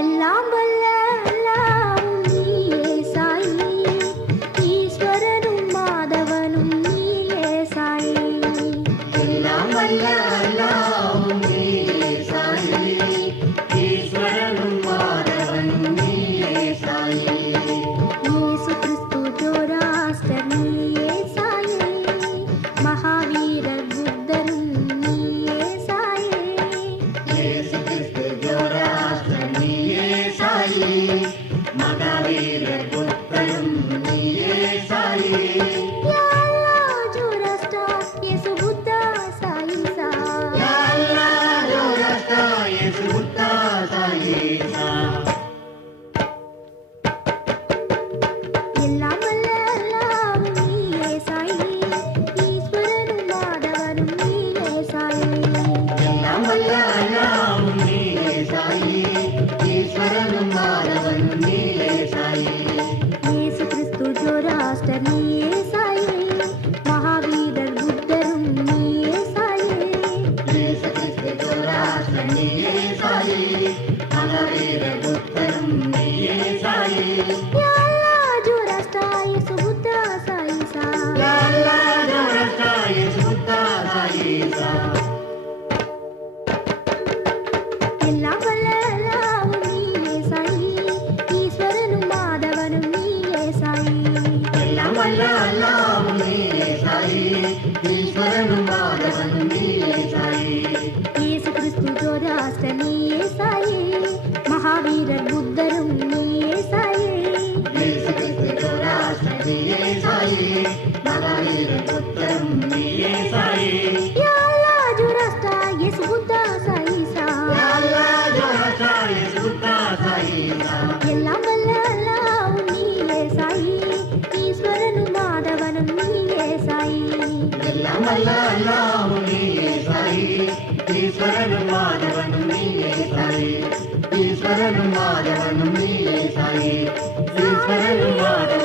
எல்லாம் வல்ல அல்லாஹ்வும் நீயே சாயி, ஈஸ்வரனும் மாதவனும் நீயே சாயி. எல்லாம் வல்ல அல்லாஹ்வும் நீயே சாயி, ஈஸ்வரனும் மாதவனும் நீயே சாயி. இயேசு கிறிஸ்து ஜோராஸ்டர் நீயே சாயி, மகாவீரர் புத்தரும் நீயே சாயி. இயேசு கிறிஸ்து ஜோராஸ்டர் நீயே சாயி, மகாவீரர் புத்தரும் நீயே சாயி. யா அல்லாஹ் ஜோராஸ்டர் இயேசு புத்தா சாயி சா. யா அல்லாஹ் ஜோராஸ்டர் இயேசு புத்தா சாயி சா. எல்லாம் வல்ல அல்லாஹ்வும் நீயே சாயி, ஈஸ்வரனும் மாதவனும் நீயே சாயி. எல்லாம் வல்ல அல்லாஹ்வும் நீயே சாயி, ஈஸ்வரனும் மாதவனும் நீயே சாயி. இயேசு கிறிஸ்து ஜோராஸ்டர் நீயே சாயி, மகாவீரர் புத்தரும் நீயே சாயி. இயேசு கிறிஸ்து ஜோராஸ்டர் நீயே சாயி, மகாவீரர் புத்தரும் நீயே சாயி. யா அல்லாஹ் ஜோராஸ்டர் இயேசு புத்தா சாயி சா. யா அல்லாஹ் ஜோராஸ்டர் இயேசு புத்தா சாயி சா. எல்லாம் வல்ல அல்லாஹ்வும் நீயே சாயி, ஈஸ்வரனும் மாதவனும் நீயே சாயி. எல்லாம் வல்ல அல்லாஹ்வும் நீயே சாயி, ஈஸ்வரனும் மாதவனும் நீயே சாயி. இயேசு கிறிஸ்து ஜோராஸ்டர் நீயே சாயி, மகாவீரர் புத்தரும் நீயே சாயி. இயேசு கிறிஸ்து ஜோராஸ்டர் நீயே சாயி, மகாவீரர் புத்தரும் நீயே சாயி. யா அல்லாஹ் ஜோராஸ்டர் இயேசு புத்தா சாயி சா. யா அல்லாஹ் ஜோராஸ்டர் இயேசு புத்தா சாயி சா. எல்லாம் வல்ல அல்லாஹ்வும் நீயே சாயி, ஈஸ்வரனும் மாதவனும் நீயே சாயி. எல்லாம் வல்ல அல்லாஹ்வும் நீயே சாயி, ஈஸ்வரனும் மாதவனும் நீயே சாயி. ஈஸ்வரனும் மாதவனும் நீயே சாயி, ஈஸ்வரனும் மாதவனும்